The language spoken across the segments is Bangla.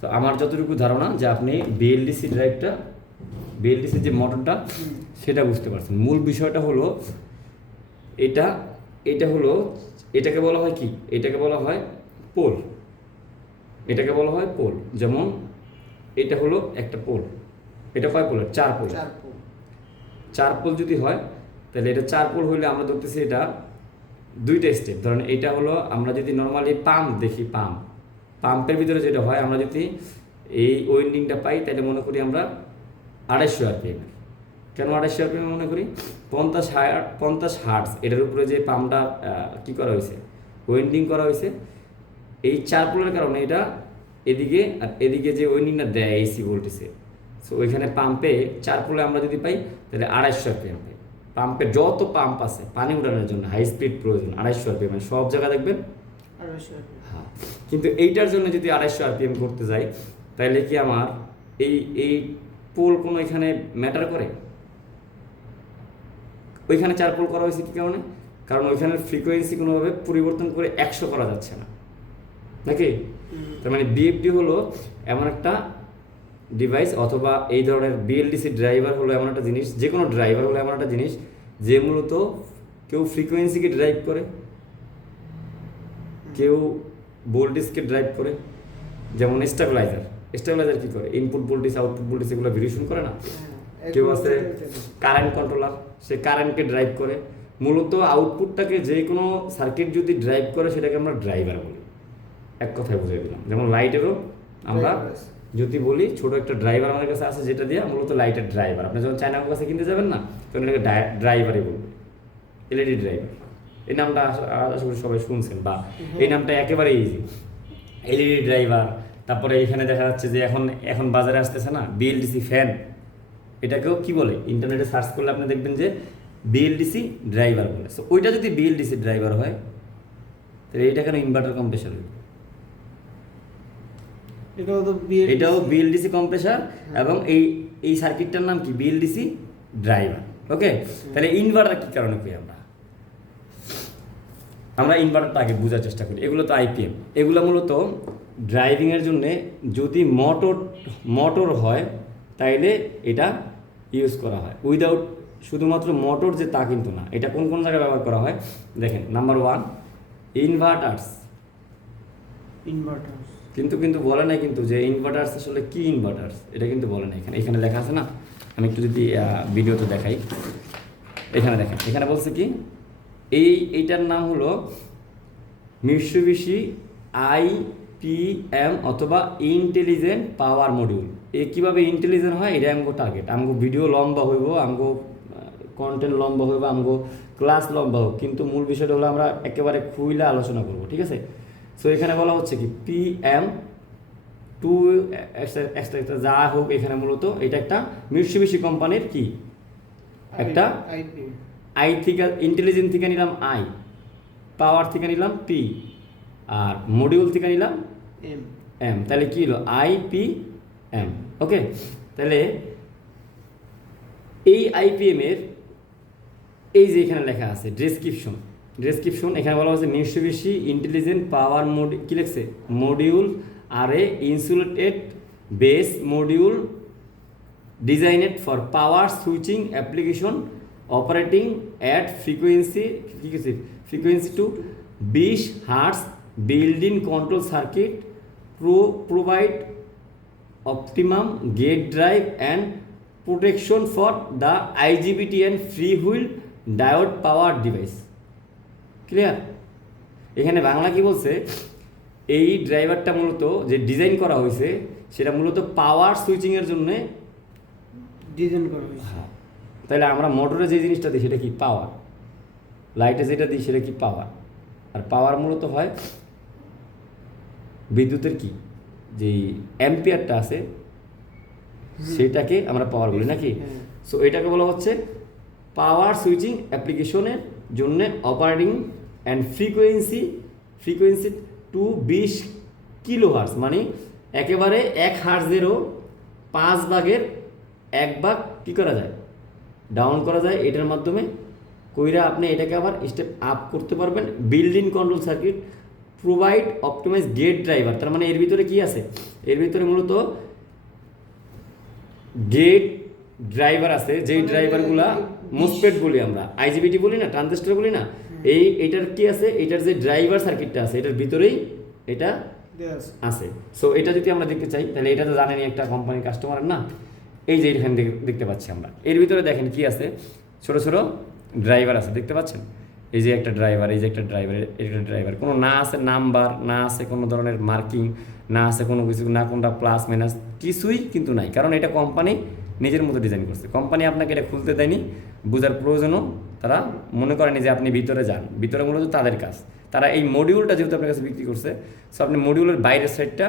তো আমার যতটুকু ধারণা যে আপনি বিএলডিসি ড্রাইভটা, বিএলডিসি যে মোটরটা সেটা বুঝতে পারছেন। মূল বিষয়টা হলো এটা, এটা হলো, এটাকে বলা হয় কি, এটাকে বলা হয় পোল, এটাকে বলা হয় পোল। যেমন এটা হলো একটা পোল, এটা কয় পোলের? 4 পোল। 4 পোল যদি হয় তাহলে এটা 4 পোল হলে আমরা ধরতেছি এটা দুইটা স্টেপ। ধরেন এটা হলো, আমরা যদি নর্মালি পাম্প দেখি, পাম্পের ভিতরে যেটা হয়, আমরা যদি এই ওয়েন্ডিংটা পাই তাহলে মনে করি আমরা 250 আরপিএম। কেন 250 আরপিএম মনে করি? 50 হার্টজ এটার উপরে যে পাম্পটা কী করা হয়েছে, ওয়েন্ডিং করা হয়েছে, এই 4 পোলের কারণে এটা এদিকে আর এদিকে যে ওয়েন্ডিংটা দেয় এসি ভোল্টেজে, সো ওইখানে পাম্পে 4 পোলে আমরা যদি পাই তাহলে 250 আরপিএম পাই। পাম্পের যত পাম্প আছে পানি উঠানোর জন্য হাই স্পিড প্রয়োজন 250 আরপিএম, মানে সব জায়গায় দেখবেন 250 আরপিএম। হ্যাঁ, কিন্তু এইটার জন্য যদি 250 আরপিএম করতে যাই তাহলে কি আমার এই পোল কোনো এখানে ম্যাটার করে? ওইখানে 4 পোল করা হয়েছে কী কারণে? কারণ ওইখানের ফ্রিকোয়েন্সি কোনোভাবে পরিবর্তন করে 100 করা যাচ্ছে না, নাকি? তার মানে বিএফডি হলো এমন একটা ডিভাইস, অথবা এই ধরনের বিএলডিসি ড্রাইভার হলো এমন একটা জিনিস, যে কোনো ড্রাইভার হলো এমন একটা জিনিস যে মূলত কেউ ফ্রিকোয়েন্সিকে ড্রাইভ করে, কেউ ভোল্টেজকে ড্রাইভ করে। যেমন স্টেবিলাইজার কী করে? ইনপুট ভোল্টেজ আউটপুট ভোল্টেজ এগুলো ভেরিয়েশন করে না? কেউ আছে কারেন্ট কন্ট্রোলার, সে কারেন্টকে ড্রাইভ করে। মূলত আউটপুটটাকে যে কোনো সার্কিট যদি ড্রাইভ করে সেটাকে আমরা ড্রাইভার বলি। এক কথায় বুঝিয়ে দিলাম। যেমন লাইটেরও আমরা যদি বলি ছোট একটা ড্রাইভার আমাদের কাছে আছে, যেটা দিয়ে মূলত লাইটের ড্রাইভার। আপনি যখন চায়নার কাছে কিনতে যাবেন না, তখন এটাকে ড্রাইভারই বলবে, এলইডি ড্রাইভার। এই নামটা আশা করি সবাই শুনছেন, বা এই নামটা একেবারে ইজি, এলইডি ড্রাইভার। তারপরে এখানে দেখা যাচ্ছে যে এখন বাজারে আসতেছে না বিএলডিসি ফ্যান, এটাকেও কি বলে? ইন্টারনেটে সার্চ করলে আপনি দেখবেন যে বিএলডিসি ড্রাইভার বলে। সো ওইটা যদি বিএলডিসি ড্রাইভার হয় তাহলে এইটা কেন ইনভার্টার কম্প্রেসার হইবে? এটাও বিএলডিসি কম্প্রেসার, এবং এই সার্কিটটার নাম কি? BLDC driver. ওকে, তাহলে ইনভার্টার কি কারণে করি আমরা ইনভার্টারটা আগে বোঝার চেষ্টা করি। এগুলো তো আইপিএম, এগুলো মূলত ড্রাইভিংয়ের জন্যে যদি মোটর হয় তাইলে এটা ইউজ করা হয়। উইদাউট শুধুমাত্র মোটর যে তা কিন্তু না, এটা কোন কোন জায়গায় ব্যবহার করা হয় দেখেন। নাম্বার 1 ইনভার্টার্স, কিন্তু বলে নাই কিন্তু যে ইনভার্টার্স আসলে কি ইনভার্টার্স, এটা কিন্তু বলে না। এখানে লেখা আছে না, আমি একটু যদি ভিডিওতে দেখাই। এখানে দেখেন, এখানে বলছে কি, এইটার নাম হলো মিৎসুবিশি আইপিএম অথবা ইন্টেলিজেন্ট পাওয়ার মডিউল। কীভাবে ইন্টেলিজেন্ট হয় এটা আমগো টার্গেট। আমগো ভিডিও লম্বা হইব, আমগো কন্টেন্ট লম্বা হইব, আমগো ক্লাস লম্বা হোক, কিন্তু মূল বিষয়টা হলো আমরা একেবারে খুইলে আলোচনা করব, ঠিক আছে? সো এখানে বলা হচ্ছে কি PM 2 এক্সট্রা যা হোক, এখানে মূলত এটা একটা মিৎসুবিশি কোম্পানির কি একটা আই থেকে, ইন্টেলিজেন্ট থেকে নিলাম আই, পাওয়ার থেকে নিলাম P, আর মডিউল থেকে নিলাম M। তাহলে কি হলো? IPM। ওকে, তাহলে এই IPM এর এই যে এখানে লেখা আছে ডেসক্রিপশন, এখানে বলা হচ্ছে মিৎসুবিশি ইন্টেলিজেন্ট পাওয়ার কি লিখছে? Module are a insulated base module designed for power switching application operating at frequency to 20 hertz building control circuit provide optimum gate drive and protection for the IGBT and free wheel diode power device. Clear? এখানে বাংলা কি বলছে? এই ড্রাইভারটা মূলত যে ডিজাইন করা হয়েছে সেটা মূলত পাওয়ার সুইচিংয়ের জন্য ডিজাইন করা হয়েছে। হ্যাঁ, তাহলে আমরা মোটরে যে জিনিসটা দিই সেটা কি? পাওয়ার। লাইটে যেটা দিই সেটা কি? পাওয়ার। আর পাওয়ার মূলত হয় বিদ্যুতের কি যে অ্যাম্পিয়ারটা আছে সেটাকে আমরা পাওয়ার বলি, নাকি? সো এটাকে বলা হচ্ছে পাওয়ার সুইচিং অ্যাপ্লিকেশনের জন্য operating and frequency to 20 kilohertz, মানে একেবারে 1 হার্টজেরও 5 ভাগের 1 ভাগ কী করা যায়? ডাউন করা যায়। এটার মাধ্যমে কইরা আপনি এটাকে আবার স্টেপ আপ করতে পারবেন। Building control circuit provide optimise gate driver, তার মানে এর ভিতরে কি আছে, এর ভিতরে মূলত গেট ড্রাইভার আছে, যেই ড্রাইভারগুলা মোসপেট বলি আমরা, আইজিবিটি বলি না, ট্রানজিস্টর বলি না, এইটার কি আছে, এটার যে ড্রাইভার সার্কিটটা আছে এটার ভিতরেই এটা আছে। সো এটা যদি আমরা দেখতে চাই তাহলে এটা তো জানেনি একটা কোম্পানির কাস্টমারের না, এই যে এখানে দেখতে পাচ্ছি আমরা, এর ভিতরে দেখেন কি আছে, ছোট ছোট ড্রাইভার আছে, দেখতে পাচ্ছেন, এই যে একটা ড্রাইভার, এই যে একটা ড্রাইভার, একটা ড্রাইভার, কোনো না আছে নাম্বার, না আছে কোনো ধরনের মার্কিং, না আছে কোনো কিছু, না কোনটা প্লাস মাইনাস, কিছুই কিন্তু নাই, কারণ এটা কোম্পানি নিজের মতো ডিজাইন করছে। কোম্পানি আপনাকে এটা খুলতে দেয়নি, বোঝার প্রয়োজনও তারা মনে করেনি যে আপনি ভিতরে যান, ভিতরে মূলত তাদের কাজ, তারা এই মডিউলটা যেহেতু আপনার কাছে বিক্রি করছে, সো আপনি মডিউলের বাইরের সাইডটা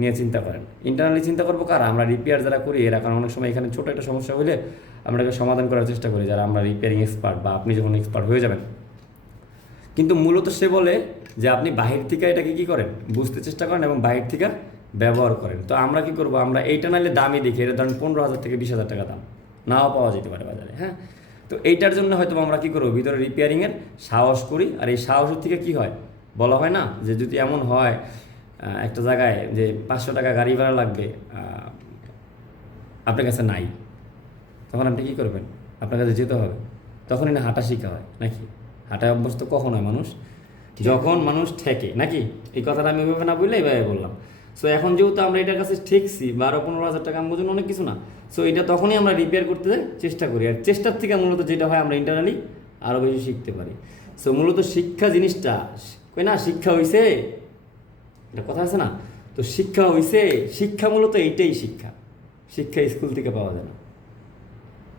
নিয়ে চিন্তা করেন। ইন্টারনালি চিন্তা করবো কারা, আমরা রিপেয়ার যারা করি এরা, কারণ অনেক সময় এখানে ছোটো একটা সমস্যা হলে আমরাকে সমাধান করার চেষ্টা করি, যারা আমরা রিপেয়ারিং এক্সপার্ট বা আপনি যখন এক্সপার্ট হয়ে যাবেন। কিন্তু মূলত সে বলে যে আপনি বাহির থেকে এটাকে কী করেন, বুঝতে চেষ্টা করেন এবং বাহির থেকে ব্যবহার করেন। তো আমরা কি করব, আমরা এইটা নাহলে দামি দেখি, এটা ধরেন 15,000 থেকে 20,000 টাকা দাম, নাও পাওয়া যেতে পারে বাজারে, হ্যাঁ। তো এইটার জন্য হয়তো আমরা কী করবো, ভিতরে রিপেয়ারিংয়ের সাহস করি, আর এই সাহসের থেকে কী হয়, বলা হয় না যে যদি এমন হয় একটা জায়গায় যে 500 টাকা গাড়ি ভাড়া লাগবে, আপনার কাছে নাই, তখন আপনি কী করবেন, আপনার কাছে যেতে হবে, তখনই না হাঁটা শেখা হয় নাকি, হাঁটায় অভ্যস্ত কখন হয় মানুষ, যখন মানুষ ঠেকে নাকি। এই কথাটা আমি ওইভাবে না বললে এইভাবে বললাম। সো এখন যেহেতু আমরা এটার কাছে ঠেকছি, 12-15,000 টাকা আমার জন্য অনেক কিছু না, সো এটা তখনই আমরা রিপেয়ার করতে চেষ্টা করি, আর চেষ্টার থেকে মূলত যেটা হয় আমরা ইন্টারনালি আরও বেশি শিখতে পারি। সো মূলত শিক্ষা জিনিসটা কই না, শিক্ষা হইছে, এটা কথা আছে না, তো শিক্ষা হইছে, শিক্ষা মূলত এইটাই শিক্ষা, শিক্ষা স্কুল থেকে পাওয়া যায় না,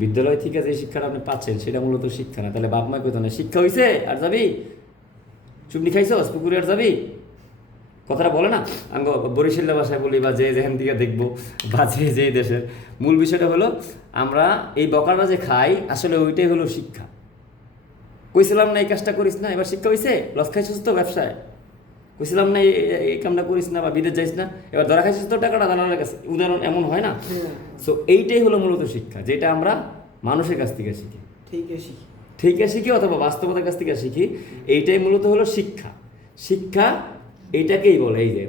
বিদ্যালয় থেকে যে শিক্ষাটা আপনি পাচ্ছেন সেটা মূলত শিক্ষা না। তাহলে বাপ মা কইতো না শিক্ষা হইছে আর যাবি, চুমনি খাইছস পুকুরে আর যাবি, কথাটা বলে না। আমি বরিশালের ভাষায় বলি বা যে যেখান থেকে দেখবো বা যে দেশের, মূল বিষয়টা হলো আমরা এই বকাটা যে খাই আসলে ওইটাই হলো শিক্ষা। কইছিলাম না এই কাজটা করিস না, এবার শিক্ষা হইছে, লস খাইছিস তো ব্যবসায়, কইছিলাম না এই কামটা করিস না বা বিদেশ যাইস না, এবার ধরা খাইছিস তো টাকাটা দালালের কাছে, উদাহরণ এমন হয় না। সো এইটাই হলো মূলত শিক্ষা, যেটা আমরা মানুষের কাছ থেকে শিখি, ঠিক শিখি অথবা বাস্তবতার কাছ থেকে শিখি, এইটাই মূলত হলো শিক্ষা। শিক্ষা এইটাকেই বলে, এই যে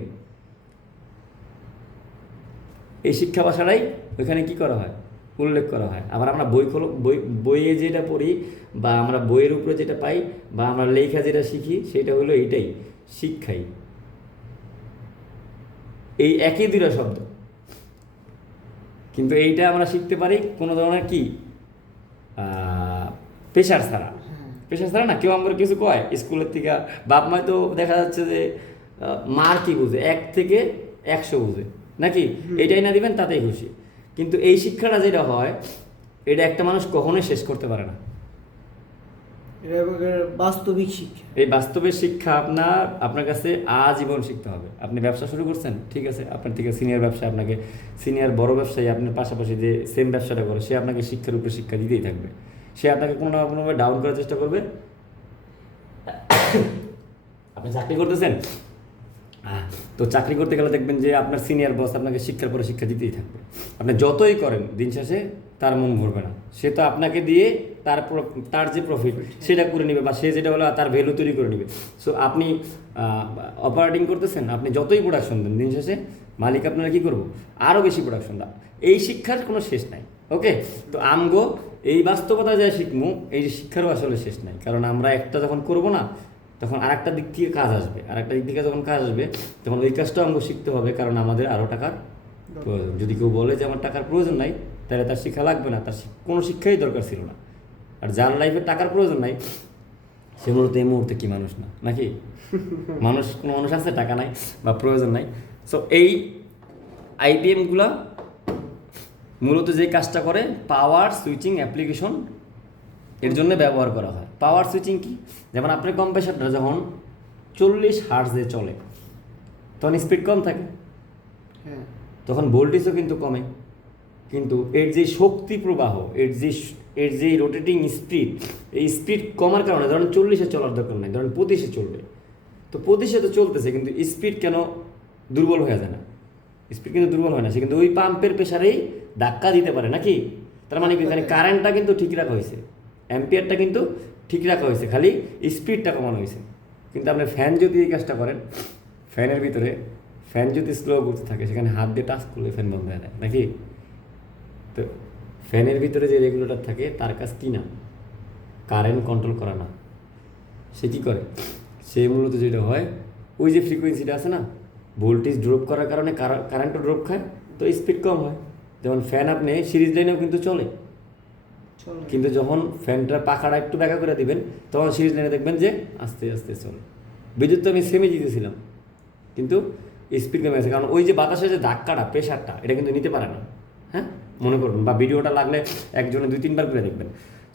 এই শিক্ষা ভাষাটাই ওইখানে কি করা হয়, উল্লেখ করা হয়। আবার আমরা বইয়ে যেটা পড়ি বা আমরা বইয়ের উপরে যেটা পাই বা আমরা লেখা যেটা শিখি সেটা হলো এইটাই শিক্ষাই, এই একই দুইটা শব্দ, কিন্তু এইটা আমরা শিখতে পারি কোনো ধরনের কি প্রেশার ছাড়া। প্রেশার ছাড়া না, কেউ আমার কিছু কয় স্কুলের থেকে, বাপ মায় তো দেখা যাচ্ছে যে মার কি বুঝে, 1 থেকে 100 বুঝে নাকি, এটাই না দিবেন তাতেই খুশি। কিন্তু এই শিক্ষাটা যেটা হয় এটা একটা মানুষ কখনোই শেষ করতে পারে না, বাস্তবিক শিক্ষা। এই বাস্তবের শিক্ষা আপনার কাছে আজীবন শিখতে হবে। আপনি ব্যবসা শুরু করছেন, ঠিক আছে, আপনার থেকে সিনিয়র ব্যবসায়ী, আপনাকে সিনিয়র বড় ব্যবসায়ী আপনার পাশাপাশি যে সেম ব্যবসাটা করে, সে আপনাকে শিক্ষার উপরে শিক্ষা দিতেই থাকবে। সে আপনাকে কোনো না কোনোভাবে ডাউন করার চেষ্টা করবে। আপনি চাকরি করতেছেন, তো চাকরি করতে গেলে দেখবেন যে আপনার সিনিয়র বস আপনাকে শিক্ষার পরে শিক্ষা দিতেই থাকবে। আপনি যতই করেন দিন শেষে তার মন ভরবে না, সে তো আপনাকে দিয়ে তার যে প্রফিট সেটা করে নেবে, বা সে যেটা হলো তার ভ্যালু তৈরি করে নেবে। সো আপনি অপারেটিং করতেছেন, আপনি যতই প্রোডাকশন দেন দিন শেষে মালিক আপনারা কী করবো, আরও বেশি প্রোডাকশন দাও। এই শিক্ষার কোনো শেষ নাই। ওকে, তো আমগো এই বাস্তবতা যা শিখবো, এই যে শিক্ষারও আসলে শেষ নাই, কারণ আমরা একটা যখন করবো না তখন আরেকটা দিক থেকে কাজ আসবে, আরেকটা দিক থেকে যখন কাজ আসবে তখন ওই কাজটাও আমাকে শিখতে হবে, কারণ আমাদের আরও টাকার প্রয়োজন। যদি কেউ বলে যে আমার টাকার প্রয়োজন নাই, তাহলে তার শিক্ষা লাগবে না, তার কোনো শিক্ষাই দরকার ছিল না। আর যার লাইফে টাকার প্রয়োজন নাই সে মূলত এই মুহূর্তে কি মানুষ না নাকি, কোনো মানুষ আছে টাকা নাই বা প্রয়োজন নাই। সো এই আইপিএমগুলা মূলত যে কাজটা করে পাওয়ার সুইচিং অ্যাপ্লিকেশন এর জন্য ব্যবহার করা হয়। পাওয়ার সুইচিং কি, যেমন আপনার কম্প্রেসারটা যখন 40 হার্টজে চলে তখন স্পিড কম থাকে, তখন ভোল্টেজও কিন্তু কমে, কিন্তু এর যে শক্তি প্রবাহ, এর যে রোটেটিং স্পিড, এই স্পিড কমার কারণে ধরেন 40-এ চলার দরকার নাই, ধরেন 25-এ চলবে, তো 25-এ তো চলতেছে, কিন্তু স্পিড কেন দুর্বল হয়ে যায় না, স্পিড কিন্তু দুর্বল হয় না, সে কিন্তু ওই পাম্পের প্রেসারেই ধাক্কা দিতে পারে নাকি। তার মানে এখানে কারেন্টটা কিন্তু ঠিক রাখা হয়েছে, অ্যাম্পিয়ারটা কিন্তু ঠিক রাখা হয়েছে, খালি স্পিডটা কমানো হয়েছে, কিন্তু আপনি ফ্যান যদি এই কাজটা করেন, ফ্যানের ভিতরে ফ্যান যদি স্লো করতে থাকে, সেখানে হাত দিয়ে টাচ করলে ফ্যান বন্ধ হয়ে যায় নাকি? তো ফ্যানের ভিতরে যে রেগুলেটর থাকে তার কাজ কি না, কারেন্ট কন্ট্রোল করা না। সে কী করে, সে মূলত যেটা হয়, ওই যে ফ্রিকোয়েন্সিটা আছে না, ভোল্টেজ ড্রপ করার কারণে কারেন্টও ড্রপ খায়, তো স্পিড কম হয়। যেমন ফ্যান আপনি সিরিজ লাইনেও কিন্তু চলে, চলো। কিন্তু যখন ফ্যানটার পাখাটা একটু ব্যাকা করে দিবেন, তখন সিরিজ লাইনে দেখবেন যে আস্তে আস্তে চলে। বিদ্যুৎ তো আমি সেমে দিতেছিলাম, কিন্তু স্পিড কমে গেছে, কারণ ওই যে বাতাসের যে ধাক্কাটা, প্রেশারটা, এটা কিন্তু নিতে পারে না। হ্যাঁ, মনে করুন, বা ভিডিওটা লাগলে একজনে 2-3 বার করে দেখবেন।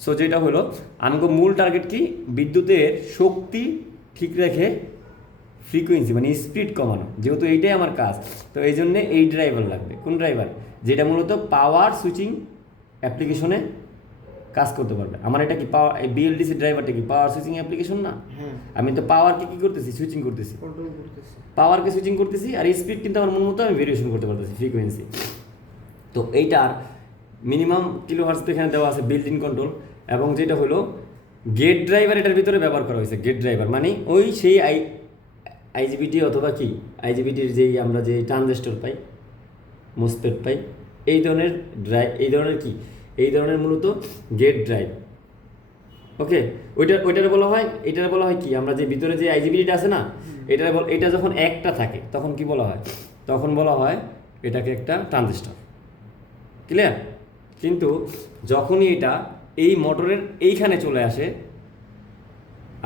সো যেটা হলো, আমাকে মূল টার্গেট কি, বিদ্যুতের শক্তি ঠিক রেখে ফ্রিকোয়েন্সি মানে স্পিড কমানো, যেহেতু এইটাই আমার কাজ। তো এই জন্যে এই ড্রাইভার লাগবে। কোন ড্রাইভার? যেটা মূলত পাওয়ার সুইচিং অ্যাপ্লিকেশনে কাজ করতে পারবে। আমার এটা কি পাওয়ার, এই বিএলডিসি ড্রাইভারটা কি পাওয়ার সুইচিং অ্যাপ্লিকেশন না? হ্যাঁ, আমি তো পাওয়ারকে কী করতেছি, সুইচিং করতেছি, কন্ট্রোল করতেছে। পাওয়ারকে সুইচিং করতেছি, আর স্পিড কিন্তু আমার মন মতো আমি ভেরিয়েশন করতে পারতেছি, ফ্রিকোয়েন্সি। তো এইটার মিনিমাম কিলো হার্টজ তো এখানে দেওয়া আছে, বিল্ট ইন কন্ট্রোল। এবং যেটা হলো গেট ড্রাইভার এটার ভিতরে ব্যবহার করা হয়েছে। গেট ড্রাইভার মানে ওই সেই আইজিবিটি অথবা কি আইজিবিটির যেই আমরা যে ট্রানজিস্টর পাই, মোসপেট পাই, এই ধরনের এই ধরনের কি, এই ধরনের মূলত গেট ড্রাইভ। ওকে, ওইটার বলা হয়, এটার বলা হয় কি, আমরা যে ভিতরে যে আইজিবিটিটা আছে না, এটা যখন একটা থাকে তখন কি বলা হয়, তখন বলা হয় এটাকে একটা ট্রানজিস্টর। ক্লিয়ার? কিন্তু যখনই এটা এই মোটরের এইখানে চলে আসে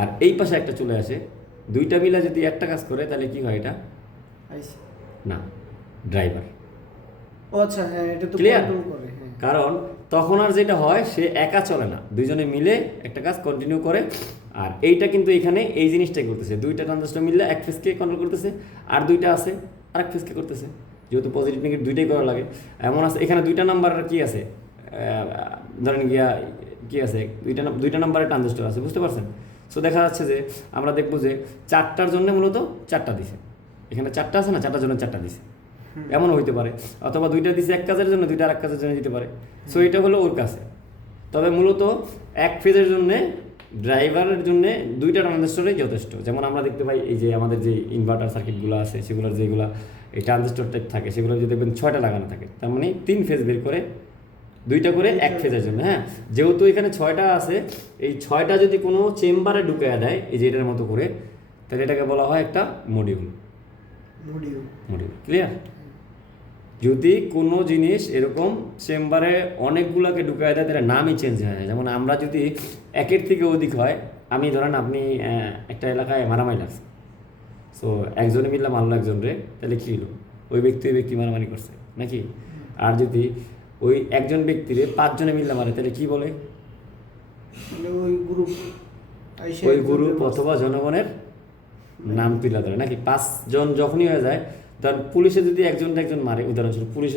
আর এই পাশে একটা চলে আসে, দুইটা মিলা যদি একটা কাজ করে, তাহলে কি হয়, এটা আইসি। না, ড্রাইভার। ও আচ্ছা, হ্যাঁ, এটা তো Clear? কন্ট্রোল করে। হ্যাঁ, কারণ তখন আর যেটা হয়, সে একা চলে না, দুইজনে মিলে একটা কাজ কন্টিনিউ করে। আর এইটা কিন্তু এখানে এই জিনিসটাই করতেছে, দুইটা ট্রানজিস্টর মিললে এক ফেজকে কন্ট্রোল করতেছে, আর দুইটা আছে আরেক ফেজকে করতেছে, যেহেতু পজিটিভ নেগেটিভ দুইটাই করা লাগে। এমন আছে এখানে দুইটা নাম্বার কি আছে, ধরেন গিয়া কি আছে, দুইটা নাম্বারের ট্রানজিস্টর আছে, বুঝতে পারছেন? সো দেখা যাচ্ছে যে আমরা দেখবো যে 4টার জন্য মূলত 4টা দিছে, এখানে 4টা আছে না, 4টার জন্য 4টা দিছে, এমনও হইতে পারে। অথবা দুইটা দিছে এক কাজের জন্য, দুইটা আরেক কাজের জন্য দিতে পারে। সো এটা হলো ওর কাছে। তবে মূলত এক ফেজের জন্যে, ড্রাইভারের জন্যে দুইটা ট্রানজিস্টরই যথেষ্ট। যেমন আমরা দেখতে পাই এই যে আমাদের যে ইনভার্টার সার্কিটগুলো আছে, সেগুলোর যেগুলো এই ট্রানজিস্টর টাইপ থাকে, সেগুলো যদি দেখবেন 6টা লাগানো থাকে, তার মানে 3 ফেজ বের করে 2টা করে এক ফেজের জন্য। হ্যাঁ, যেহেতু এখানে 6টা আছে, এই 6টা যদি কোনো চেম্বারে ঢুকে দেয় এই যে এটার মতো করে, তাহলে এটাকে বলা হয় একটা মডিউল। ক্লিয়ার? যদি কোনো জিনিস এরকম চেম্বারে অনেকগুলোকে ঢুকায় দেয়, তাহলে নামই চেঞ্জ হয়ে যায়। যেমন আমরা যদি একের থেকে অধিক হয়, আমি ধরেন আপনি একটা এলাকায় মারামারি লাগছে, সো একজনে মিললে মারলো একজনরে, তাহলে কী হলো, ওই ব্যক্তি মারামারি করছে নাকি? আর যদি ওই একজন ব্যক্তিরে 5 জনে মিললে মারে, তাহলে কী বলে, মানে ওই গ্রুপ অথবা জনগণের নাম তুলে ধরে নাকি? 5 জন যখনই হয়ে যায়, ধর পুলিশে যদি একজন মারে, উদাহরণস্বরূপ পুলিশ